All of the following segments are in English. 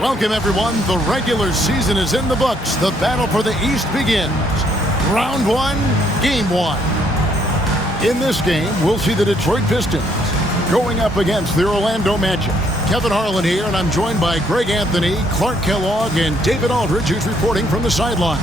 Welcome, everyone. The regular season is in the books. The battle for the East begins. Round one, game one. In this game, we'll see the Detroit Pistons going up against the Orlando Magic. Kevin Harlan here, and I'm joined by Greg Anthony, Clark Kellogg, and David Aldridge, who's reporting from the sidelines.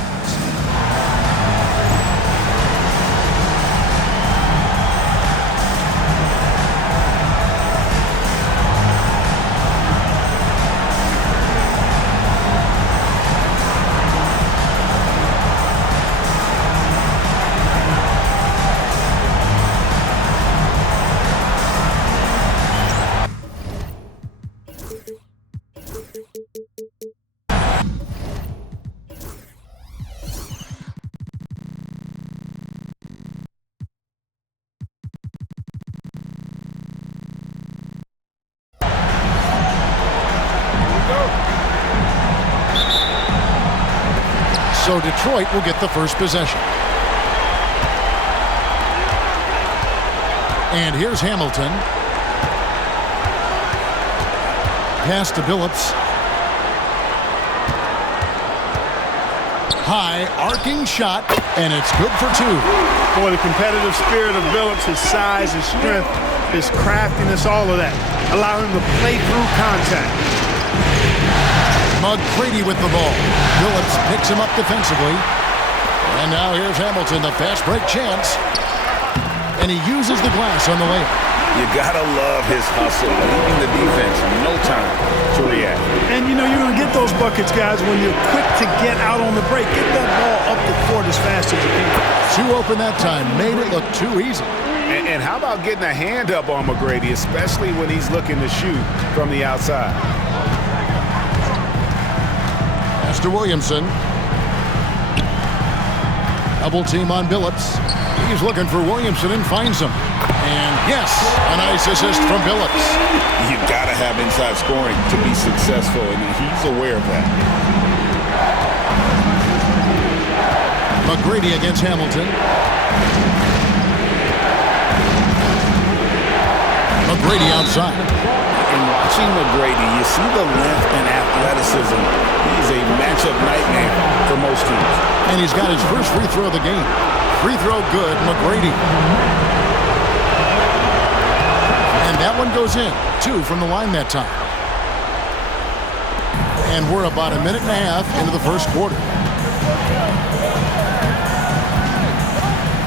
So Detroit will get the first possession. And here's Hamilton. Pass to Billups. High, arcing shot, and it's good for two. Boy, the competitive spirit of Billups, his size, his strength, his craftiness, all of that, allow him to play through contact. McGrady with the ball. Billups picks him up defensively. And now here's Hamilton, the fast break chance. And he uses the glass on the layup. You gotta love his hustle, leaving the defense no time to react. And you know you're gonna get those buckets, guys, when you're quick to get out on the break. Get that ball up the court as fast as you can. Too open that time, made it look too easy. And how about getting a hand up on McGrady, especially when he's looking to shoot from the outside? Pass to Williamson. Double team on Billups. He's looking for Williamson and finds him. And yes, a nice assist from Billups. You've got to have inside scoring to be successful, and he's aware of that. McGrady against Hamilton. McGrady outside. In watching McGrady, you see the length and athleticism. He's a matchup nightmare for most teams. And he's got his first free throw of the game. Free throw good, McGrady. And that one goes in. 2 from the line that time. And we're about a minute and a half into the first quarter.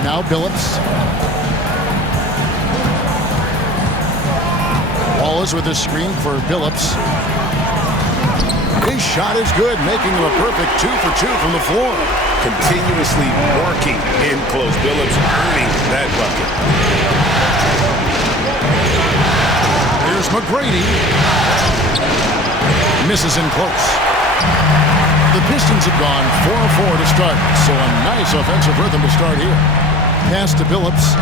Now Billups. Wallace with a screen for Billups. His shot is good, making him a perfect 2 for 2 from the floor. Continuously working in close. Billups earning that bucket. Here's McGrady. Misses in close. The Pistons have gone 4-4 to start, so a nice offensive rhythm to start here. Pass to Billups.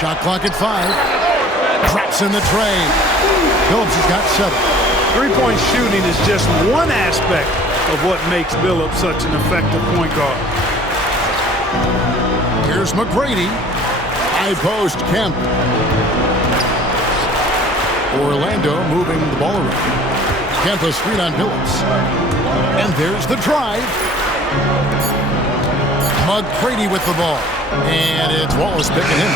Shot clock at 5. Drops in the tray. Billups has got 7. Three-point shooting is just one aspect of what makes Billups such an effective point guard. Here's McGrady. High post, Kemp. Orlando moving the ball around. Kemp a screen on Billups. And there's the drive. McGrady with the ball. And it's Wallace picking him.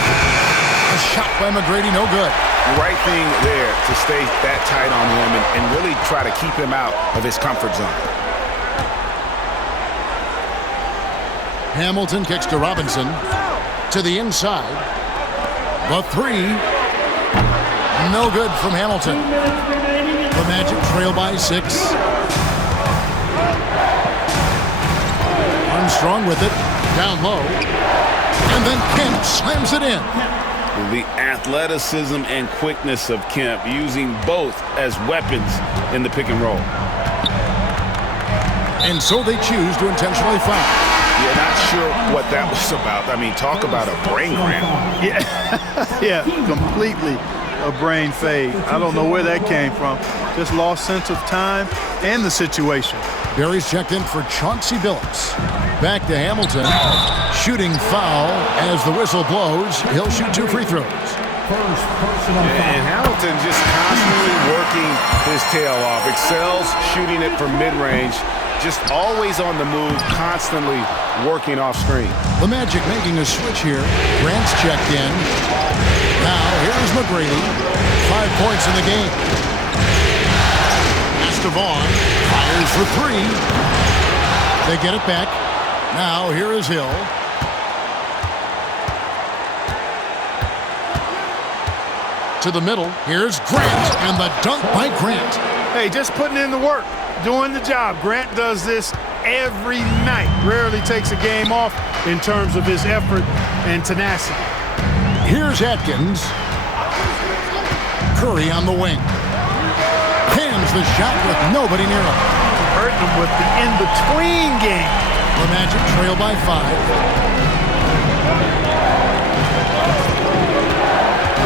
A shot by McGrady, no good. Right thing there to stay that tight on him and really try to keep him out of his comfort zone. Hamilton kicks to Robinson. To the inside. The 3. No good from Hamilton. The Magic trail by 6. Armstrong with it. Down low. And then Kemp slams it in. The athleticism and quickness of Kemp, using both as weapons in the pick and roll. And so they choose to intentionally foul. Yeah, not sure what that was about. I mean, talk about a brain cramp. Yeah, completely a brain fade. I don't know where that came from. Just lost sense of time and the situation. Barry's checked in for Chauncey Billups. Back to Hamilton. Shooting foul as the whistle blows. He'll shoot 2 free throws. And Hamilton just constantly working his tail off. Excels shooting it from mid-range. Just always on the move, constantly working off screen. The Magic making a switch here. Grant's checked in. Now here's McGrady. 5 points in the game. Estevan fires for 3. They get it back. Now here is Hill. To the middle. Here's Grant, and the dunk by Grant. Hey, just putting in the work, doing the job. Grant does this every night. Rarely takes a game off in terms of his effort and tenacity. Here's Atkins. Curry on the wing. Pins the shot with nobody near him. Hurting him with the in-between game. The Magic trail by 5.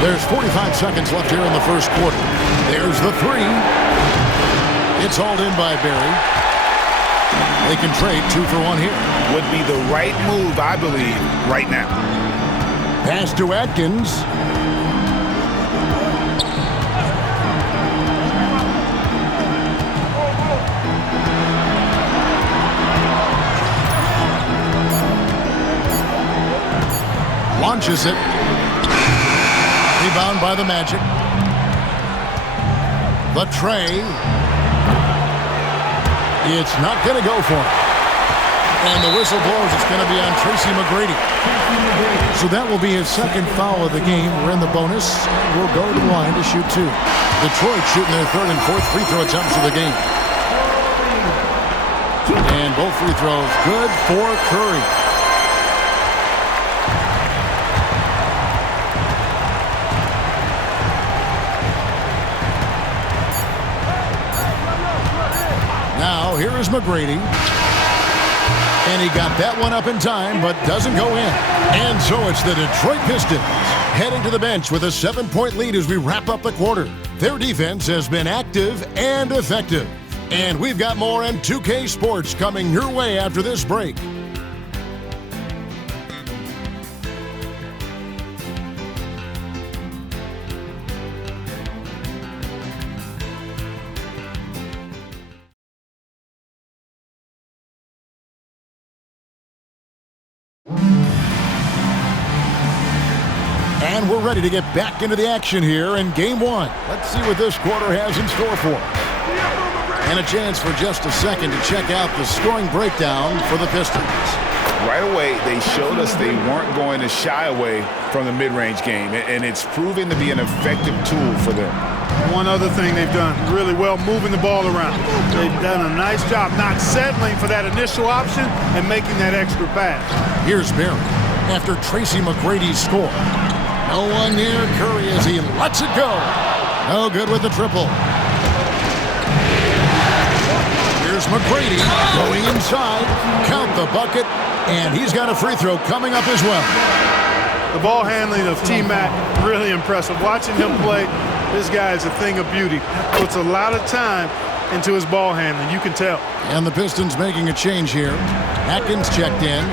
There's 45 seconds left here in the first quarter. There's the 3. It's hauled in by Barry. They can trade 2 for 1 here. Would be the right move, I believe, right now. Pass to Atkins. Launches it. Rebound by the Magic. The tray. It's not going to go for it. And the whistle blows. It's going to be on Tracy McGrady. So that will be his second foul of the game. We're in the bonus. We'll go to the line to shoot 2. Detroit shooting their 3rd and 4th free throw attempts of the game. And both free throws good for Curry. Now, here is McGrady. And he got that one up in time, but doesn't go in. And so it's the Detroit Pistons heading to the bench with a 7-point lead as we wrap up the quarter. Their defense has been active and effective. And we've got more on 2K Sports coming your way after this break. And we're ready to get back into the action here in Game 1. Let's see what this quarter has in store for us. And a chance for just a second to check out the scoring breakdown for the Pistons. Right away, they showed us they weren't going to shy away from the mid-range game, and it's proven to be an effective tool for them. One other thing they've done really well, moving the ball around. They've done a nice job not settling for that initial option and making that extra pass. Here's Barry after Tracy McGrady's score. No one near Curry as he lets it go. No good with the triple. Here's McGrady going inside. Count the bucket. And he's got a free throw coming up as well. The ball handling of T-Mac, really impressive. Watching him play, this guy is a thing of beauty. Puts a lot of time into his ball handling. You can tell. And the Pistons making a change here. Atkins checked in.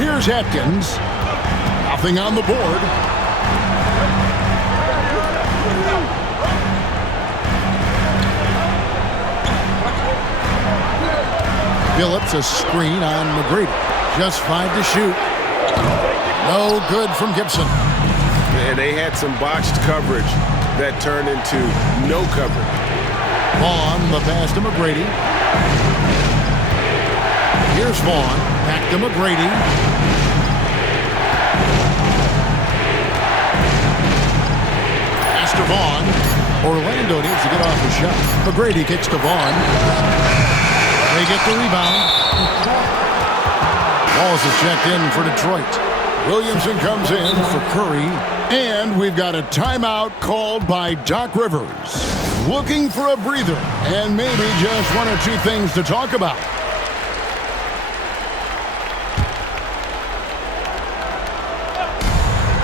Here's Atkins. Nothing on the board. Phillips, a screen on McGrady. Just 5 to shoot. No good from Gibson. And they had some botched coverage that turned into no coverage. Vaughn, the pass to McGrady. Here's Vaughn. Back to McGrady. Pass to Vaughn. Orlando needs to get off the shot. McGrady kicks to Vaughn. They get the rebound. Walls is checked in for Detroit. Williamson comes in for Curry. And we've got a timeout called by Doc Rivers. Looking for a breather and maybe just 1 or 2 things to talk about.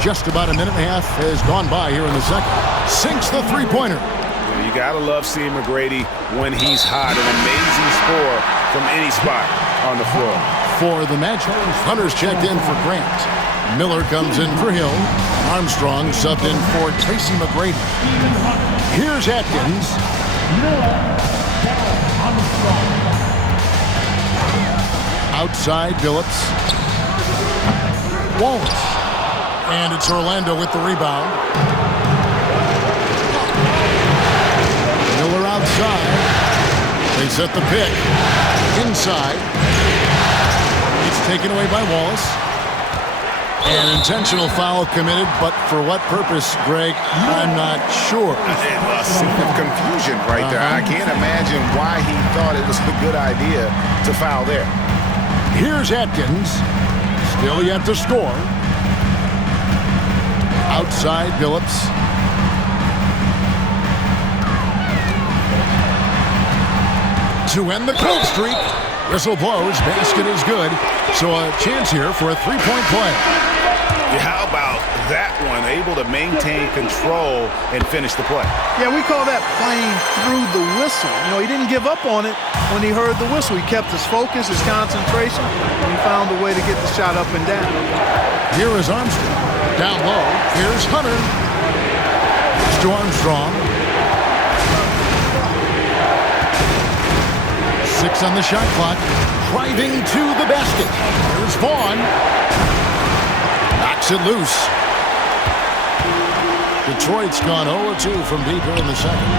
Just about a minute and a half has gone by here in the second. Sinks the three-pointer. You gotta love seeing McGrady when he's hot. An amazing score from any spot on the floor. for the Magic. Hunter's checked in for Grant. Miller comes in for Hill. Armstrong subbed in for Tracy McGrady. Here's Atkins. Outside, Billups. Wallace. And it's Orlando with the rebound. Miller outside. They set the pick. Inside. It's taken away by Wallace. An intentional foul committed, but for what purpose, Greg? I'm not sure. A scene of confusion right there. I can't imagine why he thought it was a good idea to foul there. Here's Atkins. Still yet to score. Outside, Billups. To end the cold streak. Whistle blows. Basket is good. So a chance here for a three-point play. How about that one? Able to maintain control and finish the play. Yeah, we call that playing through the whistle. You know, he didn't give up on it when he heard the whistle. He kept his focus, his concentration, and he found a way to get the shot up and down. Here is Armstrong. Down low. Here's Hunter. It's to Armstrong. 6 on the shot clock. Driving to the basket. Here's Vaughn. Knocks it loose. Detroit's gone 0-2 from deep here in the second.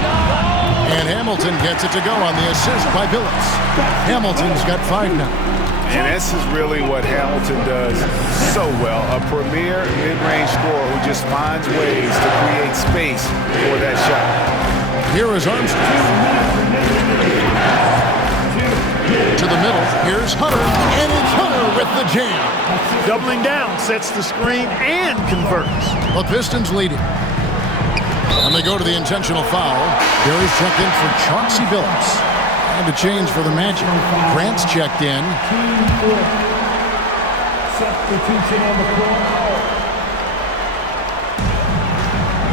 And Hamilton gets it to go on the assist by Billups. Hamilton's got 5 now. And this is really what Hamilton does so well. A premier mid-range scorer who just finds ways to create space for that shot. Here is Armstrong. To the middle. Here's Hunter. And it's Hunter with the jam. Doubling down, sets the screen, and converts. The Pistons leading. And they go to the intentional foul. Barry's checked in for Chauncey Billups. And a change for the Magic. Grant's checked in. Substitution on the court.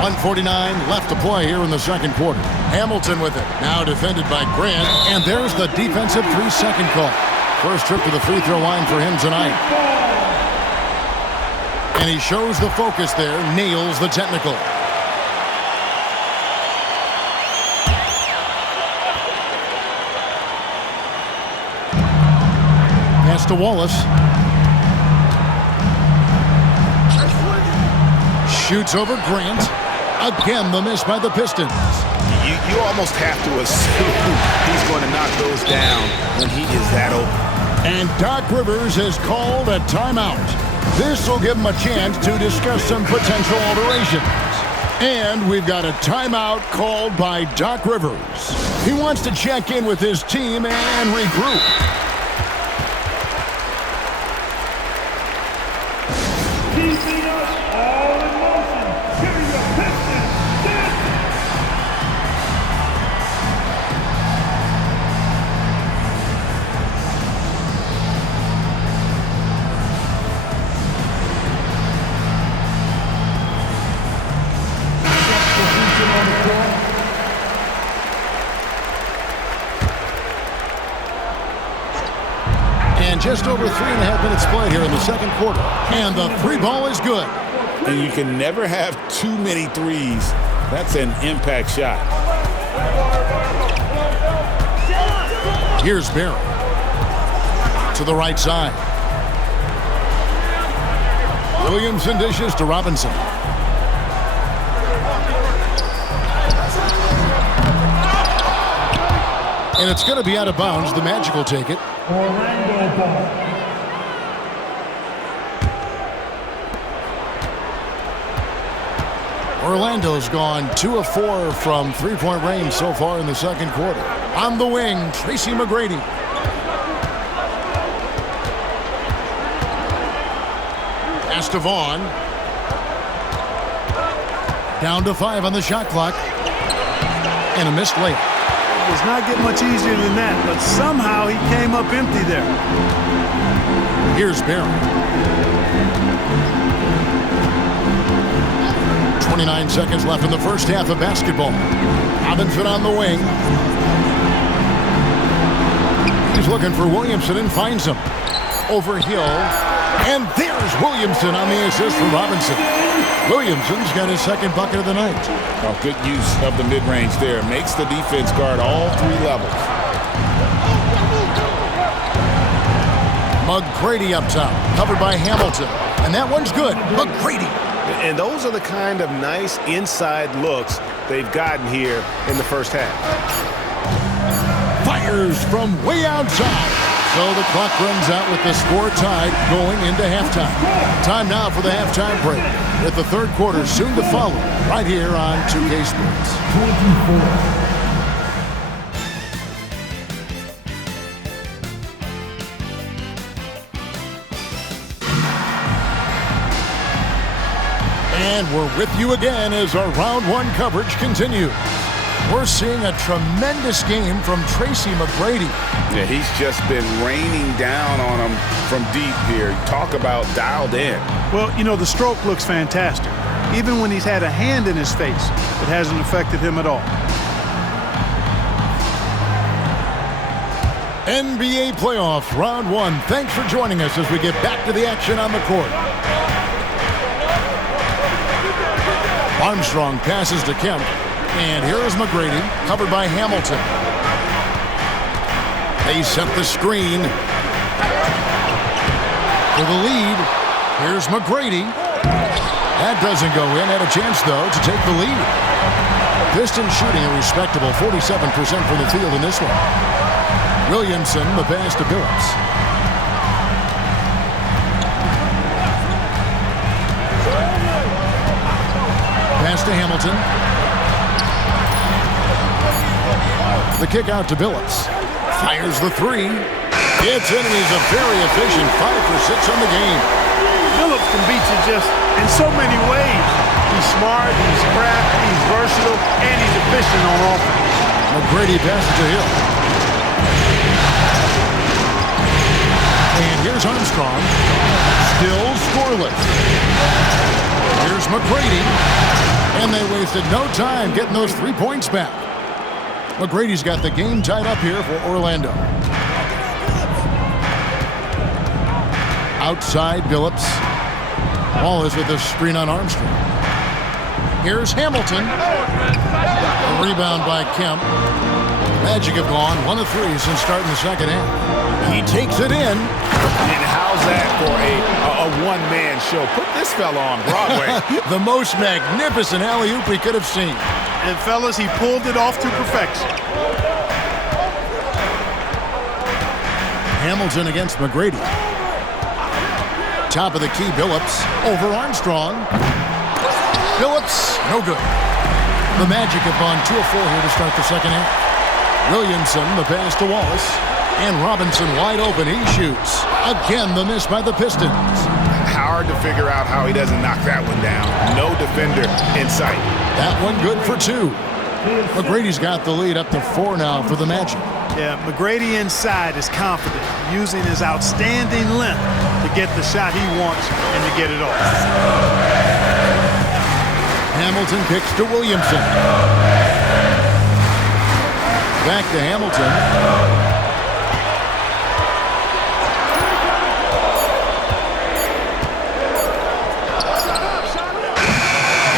1:49 left to play here in the second quarter. Hamilton with it. Now defended by Grant. And there's the defensive 3-second call. First trip to the free throw line for him tonight. And he shows the focus there. Nails the technical. Pass to Wallace. Shoots over Grant. Again, the miss by the Pistons. You almost have to assume he's going to knock those down when he is that open. And Doc Rivers has called a timeout. This will give him a chance to discuss some potential alterations. And we've got a timeout called by Doc Rivers. He wants to check in with his team and regroup. And just over 3.5 minutes played here in the second quarter. And the three ball is good. And you can never have too many threes. That's an impact shot. Here's Barry. To the right side. Williamson dishes to Robinson. And it's going to be out of bounds. The Magic will take it. Orlando ball. Orlando's gone 2 of 4 from three-point range so far in the second quarter. On the wing, Tracy McGrady. Pass to Vaughn. Down to 5 on the shot clock. And a missed layup. It does not get much easier than that, but somehow he came up empty there. Here's Barry. 29 seconds left in the first half of basketball. Robinson on the wing. He's looking for Williamson and finds him. over Hill. And there's Williamson on the assist from Robinson. Williamson's got his second bucket of the night. Oh, good use of the mid-range there. Makes the defense guard all three levels. McGrady up top, covered by Hamilton. And that one's good. McGrady. And those are the kind of nice inside looks they've gotten here in the first half. Fires from way outside. So the clock runs out with the score tied going into halftime. Time now for the halftime break, with the third quarter soon to follow right here on 2K Sports. And we're with you again as our round one coverage continues. We're seeing a tremendous game from Tracy McGrady. Yeah, he's just been raining down on him from deep here. Talk about dialed in. Well, you know, the stroke looks fantastic. Even when he's had a hand in his face, it hasn't affected him at all. NBA playoffs, round one. Thanks for joining us as we get back to the action on the court. Armstrong passes to Kemp. And here is McGrady, covered by Hamilton. They set the screen. For the lead, here's McGrady. That doesn't go in. Had a chance, though, to take the lead. Pistons shooting a respectable 47% from the field in this one. Williamson, the pass to Billups. Pass to Hamilton. The kick out to Billups. Fires the three. It's in, and he's a very efficient 5 for 6 on the game. Billups can beat you just in so many ways. He's smart, he's crafty, he's versatile, and he's efficient on offense. McGrady passes to Hill. And here's Armstrong. Still scoreless. Here's McGrady. And they wasted no time getting those 3 points back. McGrady's got the game tied up here for Orlando. Outside, Billups. Wallace with a screen on Armstrong. Here's Hamilton. A rebound by Kemp. Magic have gone 1 of 3 since starting the second half. He takes it in. And how's that for a one-man show? Put this fella on Broadway. The most magnificent alley-oop we could have seen. And fellas, he pulled it off to perfection. Hamilton against McGrady. Top of the key, Billups over Armstrong. Billups, no good. The Magic have gone 2 of 4 here to start the second half. Williamson, the pass to Wallace. And Robinson wide open, he shoots. Again, the miss by the Pistons. Hard to figure out how he doesn't knock that one down. No defender in sight. That one good for 2. McGrady's got the lead up to 4 now for the Magic. Yeah, McGrady inside is confident, using his outstanding length to get the shot he wants and to get it off. Hamilton kicks to Williamson. Back to Hamilton.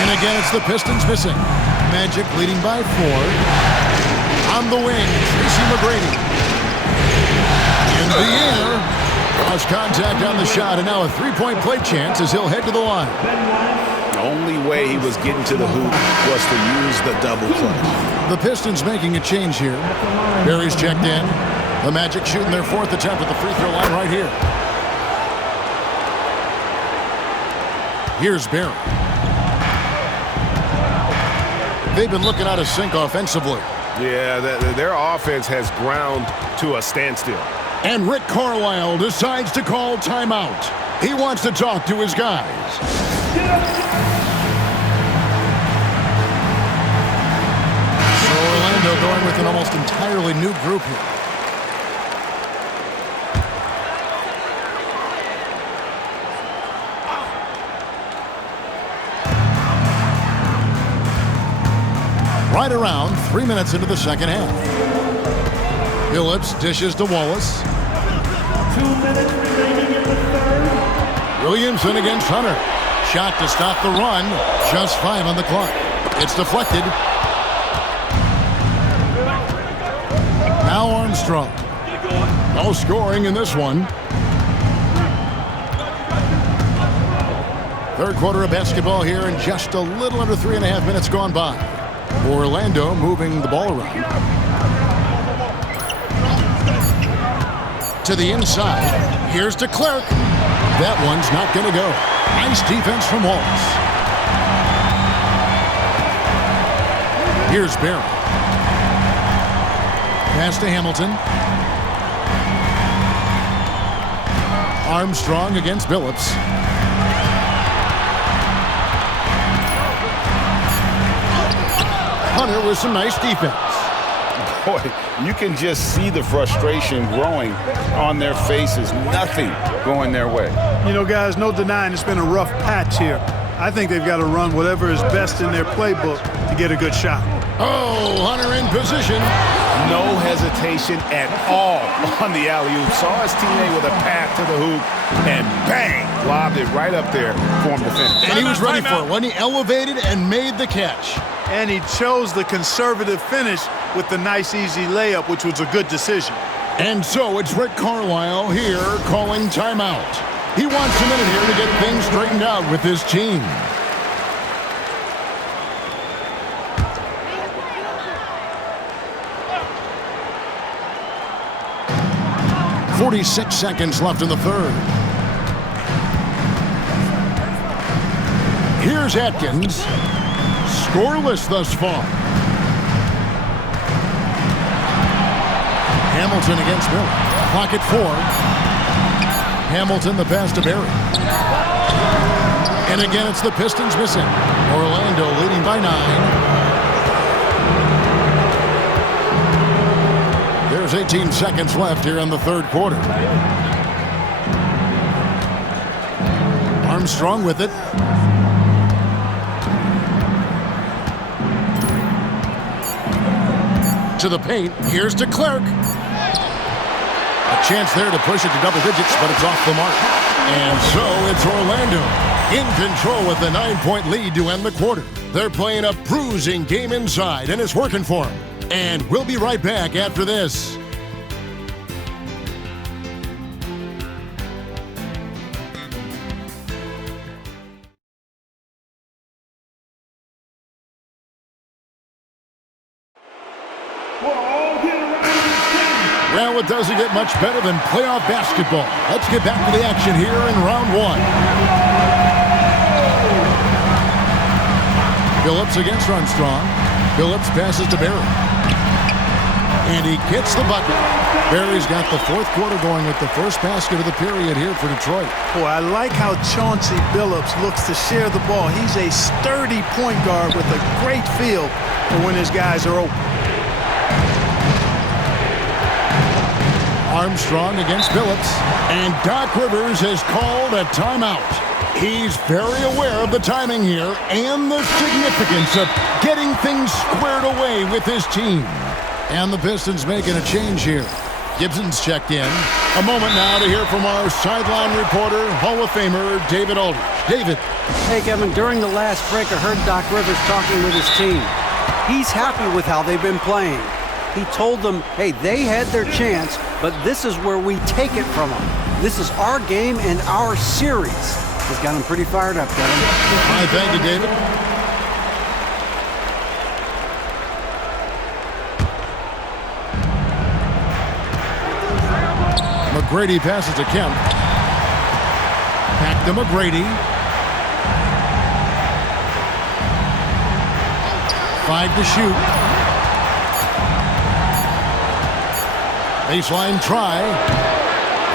And again, it's the Pistons missing. Magic leading by 4. On the wing, Tracy McGrady. In the air. Lost contact on the shot, and now a 3-point play chance as he'll head to the line. The only way he was getting to the hoop was to use the double clutch. The Pistons making a change here. Barry's checked in. The Magic shooting their 4th attempt at the free throw line right here. Here's Barry. They've been looking out of sync offensively. Yeah, their offense has ground to a standstill. And Rick Carlisle decides to call timeout. He wants to talk to his guys. So Orlando going with an almost entirely new group here. Right around 3 minutes into the second half. Billups dishes to Wallace. 2 minutes remaining in the third. Williamson against Hunter. Shot to stop the run. Just 5 on the clock. It's deflected. Now Armstrong. No scoring in this one. Third quarter of basketball here, and just a little under 3.5 minutes gone by. Orlando moving the ball around. To the inside. Here's to Clark. That one's not going to go. Nice defense from Wallace. Here's Barry. Pass to Hamilton. Armstrong against Billups. Hunter with some nice defense. Boy, you can just see the frustration growing on their faces. Nothing going their way. You know, guys, no denying it's been a rough patch here. I think they've got to run whatever is best in their playbook to get a good shot. Oh, Hunter in position. No hesitation at all on the alley-oop. Saw his teammate with a path to the hoop, and bang, lobbed it right up there for him to finish. And he was ready for it when he elevated and made the catch. And he chose the conservative finish with the nice, easy layup, which was a good decision. And so it's Rick Carlisle here calling timeout. He wants a minute here to get things straightened out with his team. "46 seconds left in the third. Here's Atkins. Scoreless thus far. Hamilton against Miller. Clock at 4. Hamilton the pass to Barry. And again it's the Pistons missing. Orlando leading by 9. There's 18 seconds left here in the third quarter. Armstrong with it. To the paint. Here's to Clark. A chance there to push it to double digits, but it's off the mark. And so it's Orlando in control with a 9-point lead to end the quarter. They're playing a bruising game inside, and it's working for them. And we'll be right back after this. Well, it doesn't get much better than playoff basketball. Let's get back to the action here in round 1. Billups against Armstrong. Billups passes to Barry. And he gets the bucket. Barry's got the fourth quarter going with the first basket of the period here for Detroit. Boy, I like how Chauncey Billups looks to share the ball. He's a sturdy point guard with a great feel for when his guys are open. Armstrong against Billups. And Doc Rivers has called a timeout. He's very aware of the timing here and the significance of getting things squared away with his team. And the Pistons making a change here. Gibson's checked in. A moment now to hear from our sideline reporter, Hall of Famer David Aldridge. David. Hey, Kevin, during the last break, I heard Doc Rivers talking with his team. He's happy with how they've been playing. He told them, hey, they had their chance, but this is where we take it from them. This is our game and our series. He's got him pretty fired up, Kevin. All right, thank you, David. McGrady passes to Kemp. Back to McGrady. 5 to shoot. Baseline try.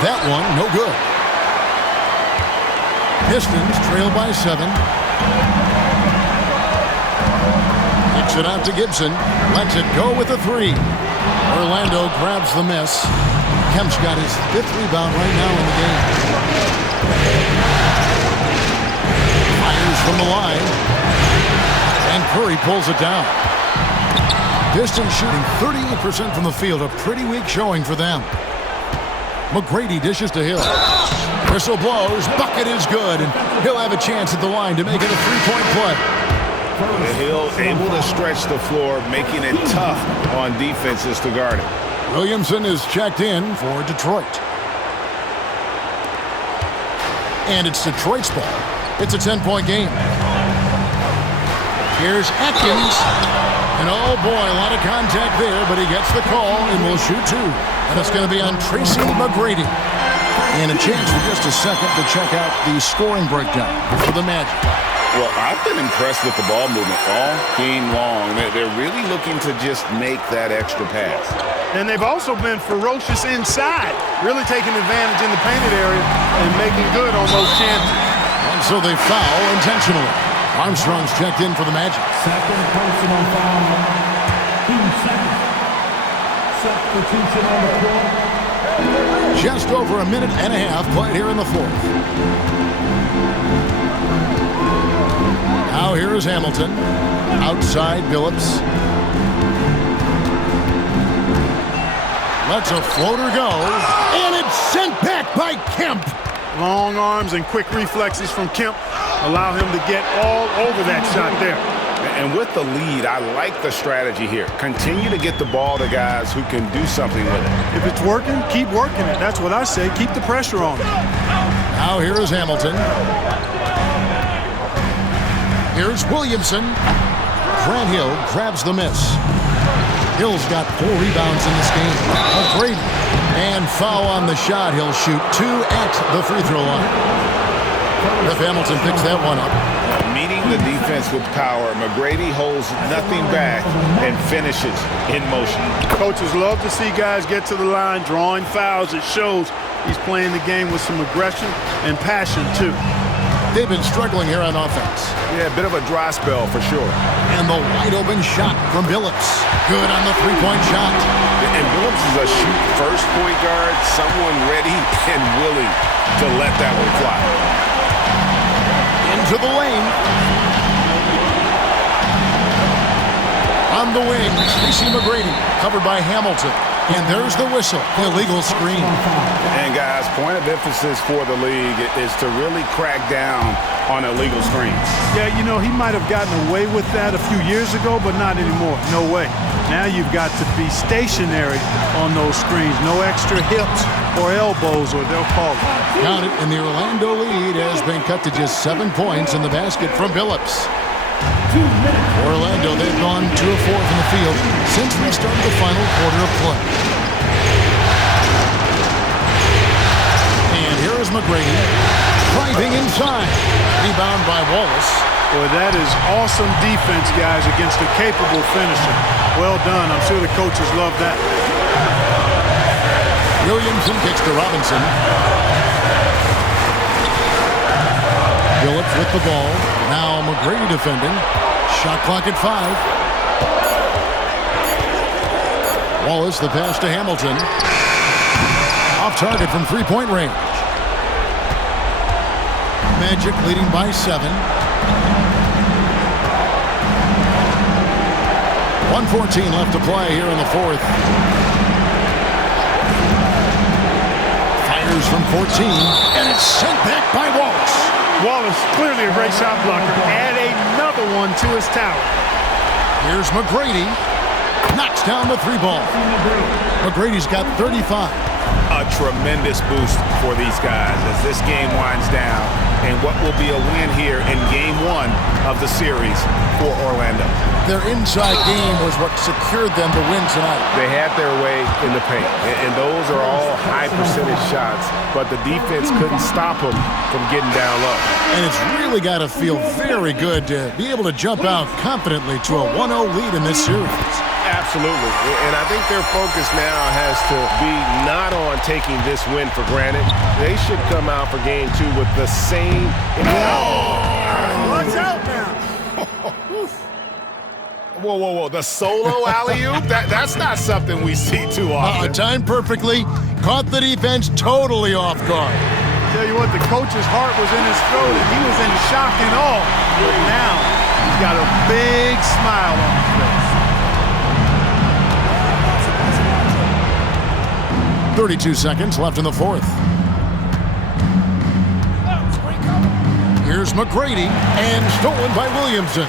That one, no good. Pistons trail by 7. Kicks it out to Gibson. Lets it go with a 3. Orlando grabs the miss. Kemp's got his 5th rebound right now in the game. Fires from the line. And Curry pulls it down. Pistons shooting 38% from the field. A pretty weak showing for them. McGrady dishes to Hill. Whistle blows. Bucket is good, and he'll have a chance at the line to make it a three-point play. Hill able to stretch the floor, making it tough on defenses to guard it. Williamson is checked in for Detroit. And it's Detroit's ball. It's a 10-point game. Here's Atkins. And oh boy, a lot of contact there, but he gets the call and will shoot two. And it's going to be on Tracy McGrady. And a chance for just a second to check out the scoring breakdown for the Magic. Well, I've been impressed with the ball movement all game long. They're really looking to just make that extra pass. And they've also been ferocious inside, really taking advantage in the painted area and making good on those chances. And so they foul intentionally. Armstrong's checked in for the Magic. Second personal foul. 2 seconds. Substitution on the floor. Just over a minute and a half played here in the fourth. Now here is Hamilton. Outside Billups. Lets a floater go. And it's sent back by Kemp. Long arms and quick reflexes from Kemp allow him to get all over that shot there. And with the lead, I like the strategy here. Continue to get the ball to guys who can do something with it. If it's working, keep working it. That's what I say. Keep the pressure on it. Now here is Hamilton. Here's Williamson. Grant Hill grabs the miss. Hill's got 4 rebounds in this game. McGrady. And foul on the shot. He'll shoot 2 at the free throw line. If Hamilton picks that one up. Meeting the defense with power, McGrady holds nothing back and finishes in motion. Coaches love to see guys get to the line, drawing fouls. It shows he's playing the game with some aggression and passion, too. They've been struggling here on offense. Yeah, a bit of a dry spell for sure. And the wide open shot from Billups. Good on the three-point shot. And Billups is a shoot-first point guard, someone ready and willing to let that one fly. Into the lane. On the wing, Tracy McGrady, covered by Hamilton. And there's the whistle. Illegal screen. And guys, point of emphasis for the league is to really crack down on illegal screens. Yeah, you know, he might have gotten away with that a few years ago, but not anymore. No way. Now you've got to be stationary on those screens. No extra hips or elbows, or they'll call it. Got it, and the Orlando lead has been cut to just 7 points in the basket from Billups. Orlando, they've gone 2 of 4 from the field since we started the final quarter of play. And here is McGrady driving inside. Rebound by Wallace. Boy, that is awesome defense, guys, against a capable finisher. Well done. I'm sure the coaches love that. Williamson kicks to Robinson. Billups with the ball. Now McGrady defending. Shot clock at 5. Wallace, the pass to Hamilton. Off target from three-point range. Magic leading by 7. 1:14 left to play here in the fourth. Fires from 14, and it's sent back by Wallace. Wallace, clearly a great shot blocker. Add another one to his tower. Here's McGrady. Knocks down the 3-ball. McGrady's got 35. A tremendous boost for these guys as this game winds down and what will be a win here in Game 1 of the series for Orlando. Their inside game was what secured them to win tonight. They had their way in the paint, and those are all high-percentage shots, but the defense couldn't stop them from getting down low. And it's really got to feel very good to be able to jump out confidently to a 1-0 lead in this series. Absolutely, and I think their focus now has to be not on taking this win for granted. They should come out for Game 2 with the same... Watch out now! Whoa, whoa, whoa, the solo alley-oop? That's not something we see too often. Timed perfectly, caught the defense totally off guard. Tell you what, the coach's heart was in his throat, and he was in shock and awe. But now, he's got a big smile on his face. 32 seconds left in the fourth. Here's McGrady, and stolen by Williamson.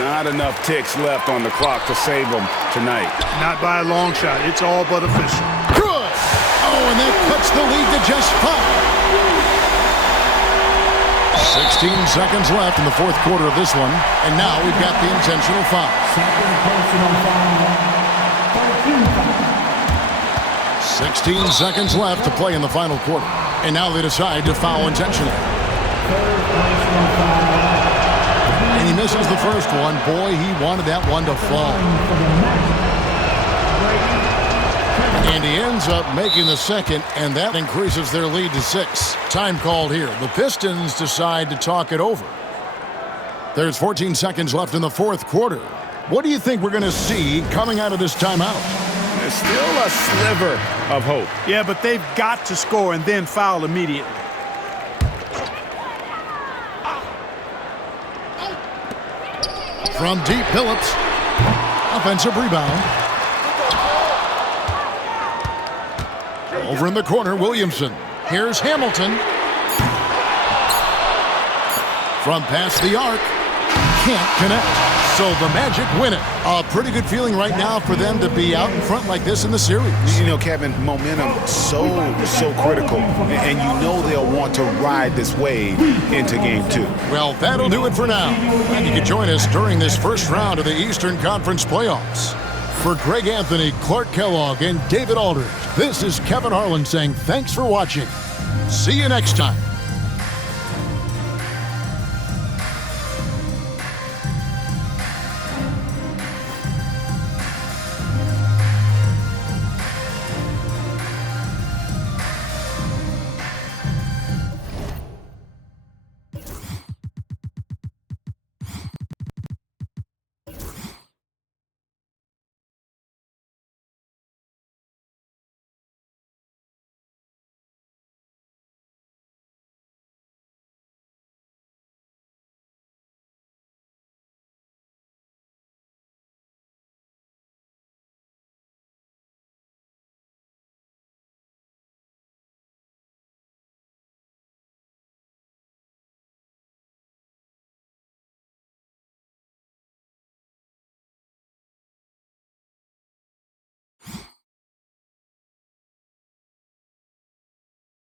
Not enough ticks left on the clock to save them tonight. Not by a long shot. It's all but official. Good! Oh, and that cuts the lead to just 5. 16 seconds left in the fourth quarter of this one, and now we've got the intentional foul. Second personal foul. 16 seconds left to play in the final quarter, and now they decide to foul intentionally. Third personal foul. And he misses the first one. Boy, he wanted that one to fall. And he ends up making the second, and that increases their lead to 6. Time called here. The Pistons decide to talk it over. There's 14 seconds left in the fourth quarter. What do you think we're going to see coming out of this timeout? There's still a sliver of hope. Yeah, but they've got to score and then foul immediately. From deep, Phillips. Offensive rebound. Over in the corner, Williamson. Here's Hamilton. From past the arc. Can't connect. So the Magic win it. A pretty good feeling right now for them to be out in front like this in the series. You know, Kevin, momentum so critical. And you know they'll want to ride this wave into game 2. Well, that'll do it for now. And you can join us during this first round of the Eastern Conference playoffs. For Greg Anthony, Clark Kellogg, and David Aldridge, this is Kevin Harlan saying thanks for watching. See you next time.